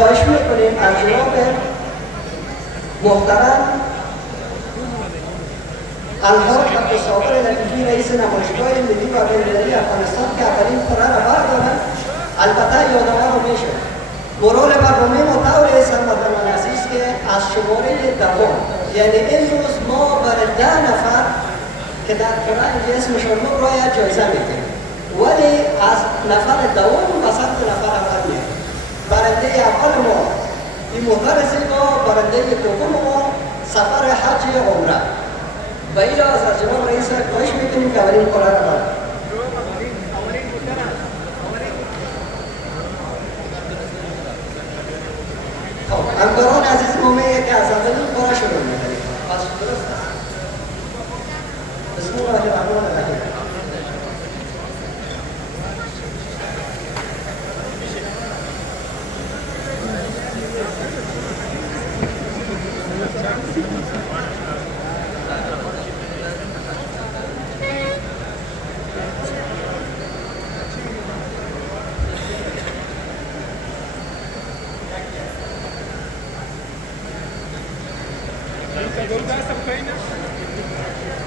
خواهش میکنیم از جناب محترم الحاج عبدالصابر لطیفی رئیس نمایشگاه ملی و بین‌المللی افغانستان که اولین کره را بردارند. البته یادآور میشه مرور برنامه ما طور سرمداران است که از شماره دوم، یعنی امروز ما برای 10 نفر که در کره اینجا اسمشون باید جایزه میدیم، ولی از نفر دوم و سمت نفر اول میاد. برنده اول ما این محترم ما، برنده دوم ما سفر حج عمره. و این از جناب رئیس خواهش میکنیم که اولین کره را برد. خب همکاران عزیز ما میگه که از اولین کره شروع میکنیم. پس درست است. بسم الله الرحمن الرحیم.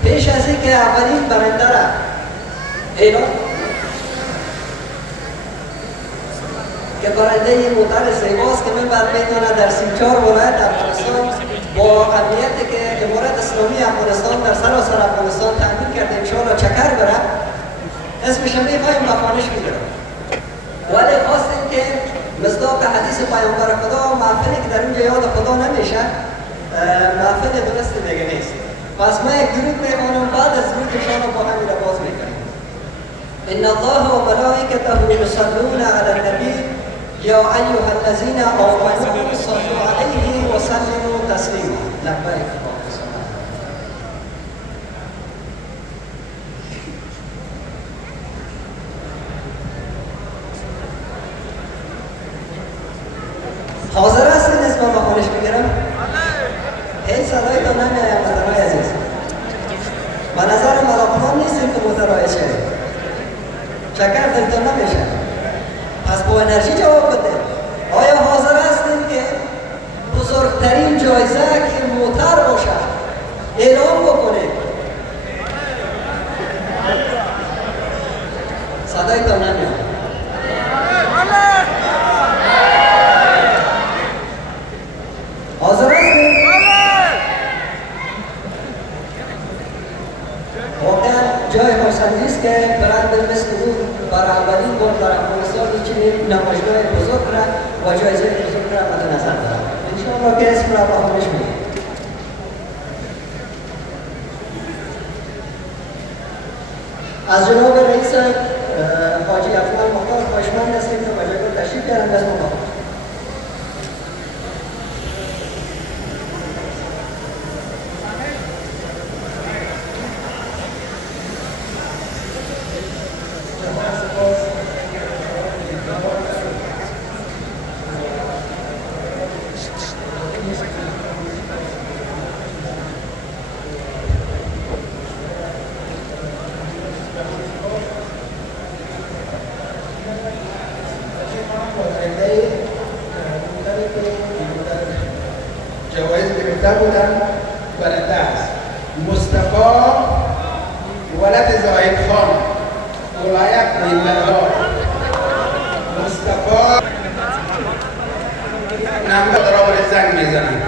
پیش از اینکه اولین برنده را اعلام که برنده موتر زیباست که من بعد میدانه در 34 ولایت افغانستان با امنیتی که امارت اسلامی افغانستان در سراسر افغانستان تأمین کرده انشاءالله چکر بره، اسمش میخواهیم به خوانش میگیرم. ولی خواستیم که مصداق حدیث پیامبر خدا محفلی که در اینجا یاد خدا نمیشه محفل درست دیگه نیست. پس ما یک درود میخوانم، بعد از درودشان رو با همین را باز میکنیم. ان الله و ملائکته یصلون علی النبی یا ایها الذین آمنوا صلوا علیه و سلموا تسلیما. لبیک حاضر هستین اسم ما خونش بگیرم؟ هیچ صدایی تو نمیایم مدرهای عزیز. به نظر ملاقمان نیستیم که مترای شدیم. چکر دلتون نمیشه. پس با انرژی جواب بده. آیا حاضر هستیم که بزرگترین جایزه که موتر باشه اعلام بکنیم؟ صدایی تو نمیایم. حاضر هستیم؟ واقعا جای خرسندی است که برند مثل او برای اولین بار در افغانستان چنین نمایشگاه بزرگ را و جایزه بزرگ را مد نظر دارد. انشاءالله که اسم را با خودش میگیم. از جناب رئیس حاجی افضل مختار خواهشمند هستیم که به جایگاه تشریف بیارند از ما. جوایز گرفته بودن برنده است مصطفی ولد زاهد خان ولایت نیمبرها. مصطفی نمبر را برای زنگ میزنن.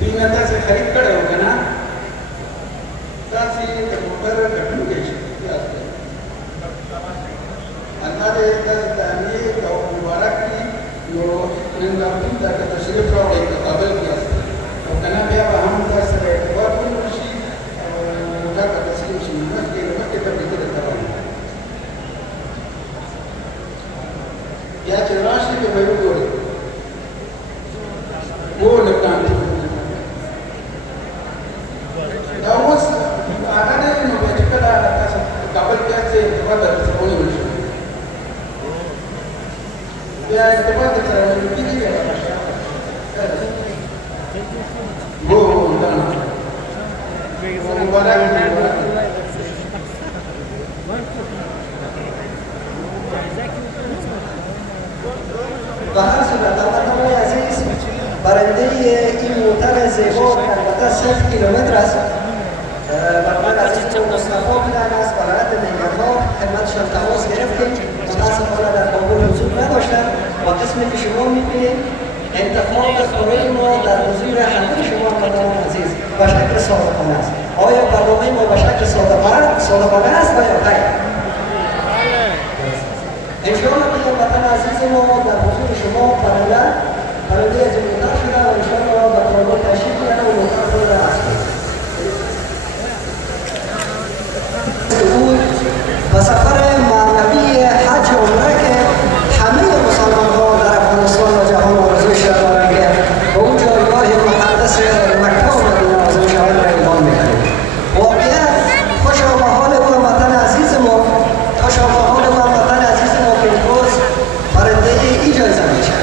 دینه تاسو خرید کړو کنه تاسو د موټر غټو کې شي مسئله داسې تهنیې او مبارک دي نو نندارتون ته که تشریف راوړئ په کابل کې یاست او که نه بیا به هم تاسو سره ارتباط ونیول شي او موټر ته تسلیم شي مخکې تبلیغي درته وایم بیا چې راشي بیا به یې وګورئ ټول پلان دا اوس هغه نه وي نو بیا چې کله تاسو کابل کې یاست ارتباط درته ونیول شي بیا ارتباط درسره ونیول کېږي بیا به راشئ هو دا مبارک به هر صورت هموطنان عزیز برنده این موتر زیبا که البته 0 کیلومتر است برنامه عزیزمون مصطفی بودن از ولایت ننگرهار خدمتشان تماس گرفتیم متاسفانه در کابل حضور نداشتن و قسمی که شما میبینید انتخاب خوره ما در حضور همه شما هموطنان عزیز به شکل صادقانه است. آیا برنامه ما به شکل صادقانه است و یا خیر؟ انشاءالله که وطن عزیز ما در حضور شما برنده از این موتر شده و انشاءالله به کابل تشریف بیاره و موتر خود را است. و سفر معنوی حج و عمره که همه مسلمان ها در افغانستان و جهان آرزوش دارند که به اون جایگاه مقدس مکه و مدینه آزم شود را اعلان میکنیم. واقعا خوشا به حال او وطن عزیز ما خوشا به حال او وطن عزیز ما که امروز برنده این جایزه میشه.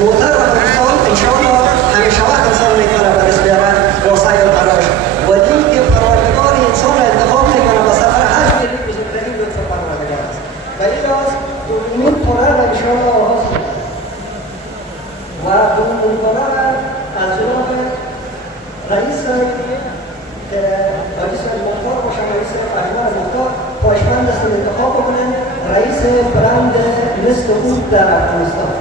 موتر و امسال انشاءالله همیشه وقت انسان میکنه به دست بیاره با سعی و تلاش و دین که پروردگار انسان را انتخاب میکنه و سفر حج میری بزرگترین لطف پروردگار است. دلیل از دومین قرار را انشاءالله آغاز کنیم و دومین قرار را از جناب رئیس مختار باشه رئیس اجماع مختار پایشمند است انتخاب بکنند رئیس برند مثل اود در افغانستان.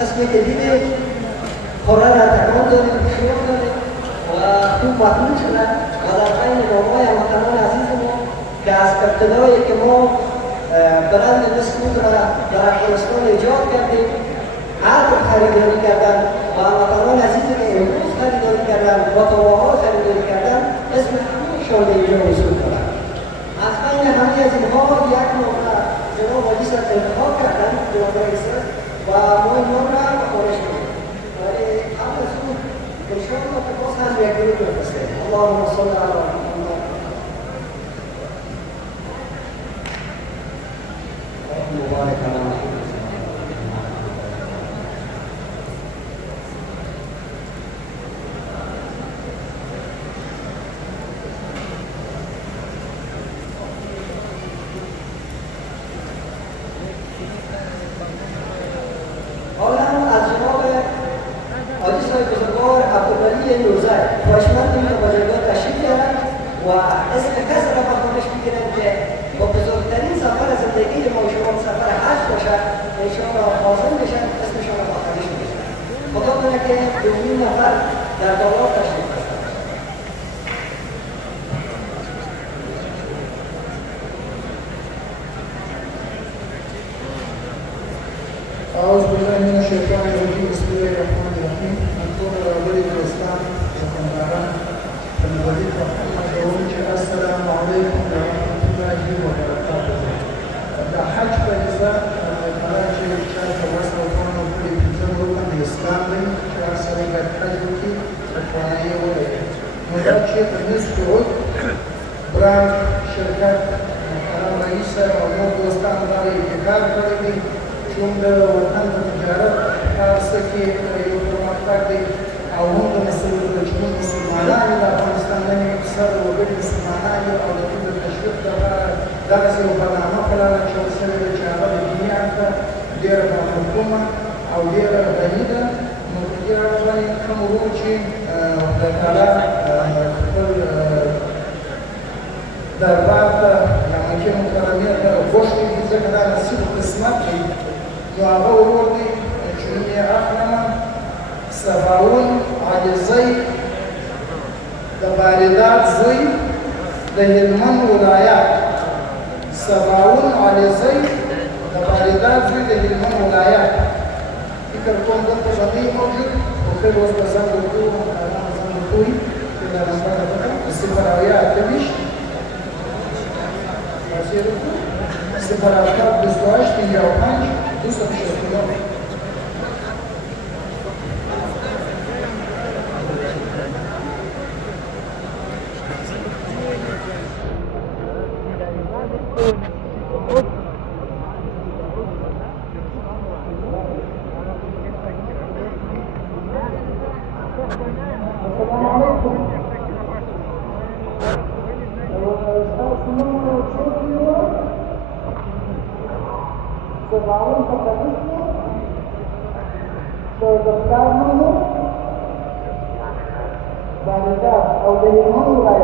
قسمی که دیدید خوره را تکان دادیم شروع دادیم و خوب مطمئن شده و در بین نامه‌های هموطنان عزیز ما که از ابتدایی که ما برند مثل اود را در افغانستان ایجاد کردیم عرض خریداری کردن و هموطنان عزیزی که امروز خریداری کردن و تا واقعا خریداری کردن اسم همه‌شان اینجا حضور دارد. از بین همه از اینها یک نام را جناب رئیس انتخاب کردن جناب رئیس و ما این نام را خارج کنیم ولی قبل از اون انشاءالله که باز هم یک گروه بفرستیم. اللهم صل علی محمد مبارک علی محمد. و اسم کسی را به خودش میگیرن که با بزرگترین سفر زندگی ما شما سفر حج باشه انشاءالله حاضر بشن اسمشان را با خودش میگیرن. خدا کنه که دومین نفر در بالا تشریف داشته باشه. أعوذ بالله من الشيطان الرجيم بسم الله الرحمن الرحيم أنتم راغلي دوستان وخنداران الوزير محمد داوود السلام عليكم ورحمة الله وبركاته. دا حج فریضه برای چې چا ته وس او توان وکړي پنځه رکن د اسلام دی چې هر سړی باید حج وکړي او توانایي یې ولري. نو دا چې د نصف عود برانډ شرکت محترم رئیس صاحب او نور دوستان دا ابتکار کړی دی چې موږ د وطن د تجارت په هر څه کې یو پرمختګ دی او موږ د مسلمانانو مسلمانان د افغانستان د اقتصاد وګړي مسلمانان او د دې د تشویق لپاره دغسې یو برنامه په لاره اچول شوې ده چې هغه د دیني اړخه ډېره محکومه او ډېره غني ده. نو په دې اړه باندې کوم ورو چې خدای تعالی خپل دربار ته یا مکې مکرمې ته غوښتي دي ځکه دا نصیب قسمت دی. نو هغه ورور دی چې نوم یې اخلمه سباون علیزی د باریداد زوی د هلمند ولایت. سباون علیزی د باریداد زوی د هلمند ولایت. فکر کوم دلته به نه موجود خو خیر اوس به زنګ ورکوو مقامونه زنګ ورکوي چې دا نمبر ده 078 078 28 55 269. Selalu terkadangnya sebesarnya baridat atau dari mulai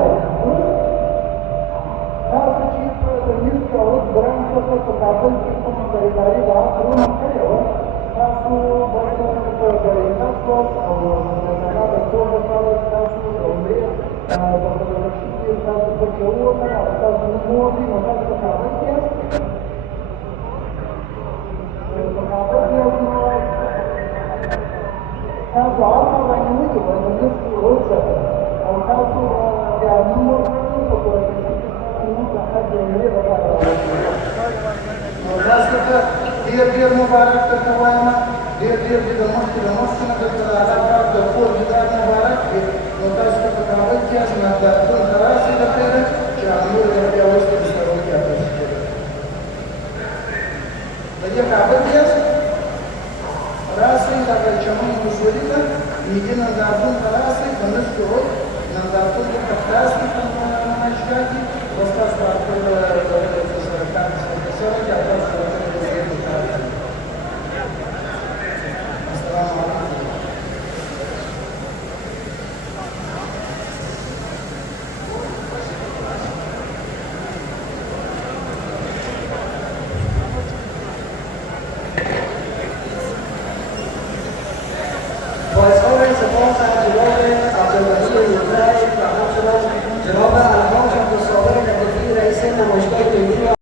kalau kita terus kalau berangkat ke Kabul kita mencari bahan rumah saya kasu bahasa dari kasus atau negara betul kalau kasu umrah bahasa kecil kasu berjauhan atau semua di mana kita Kabul ya تاسو عارفه باندې چې باندې نسو روزه او تاسو د نور په توګه چې حد یې او تاسو ته ډیر مبارک درته وایم ډیر د مخکې د مخکنه درته د الله پاک د کور دیدار مبارک وي. نو تاسو په کابل کې یاست نندارتون ته راسئ دپاره چې امیر یې بیا اوس په سرو کې اپس کړي د دې کابل کې یاست راسئ لکه چمن حضوري ته میگه نندارتون ته راسئ په نصف روز نندارتون ته په خلاص کې نمایشګاه کې اوس تاسو په خپل سره کار سره چې تاسو سره د دې کار کوي. السلام علیکم. جناب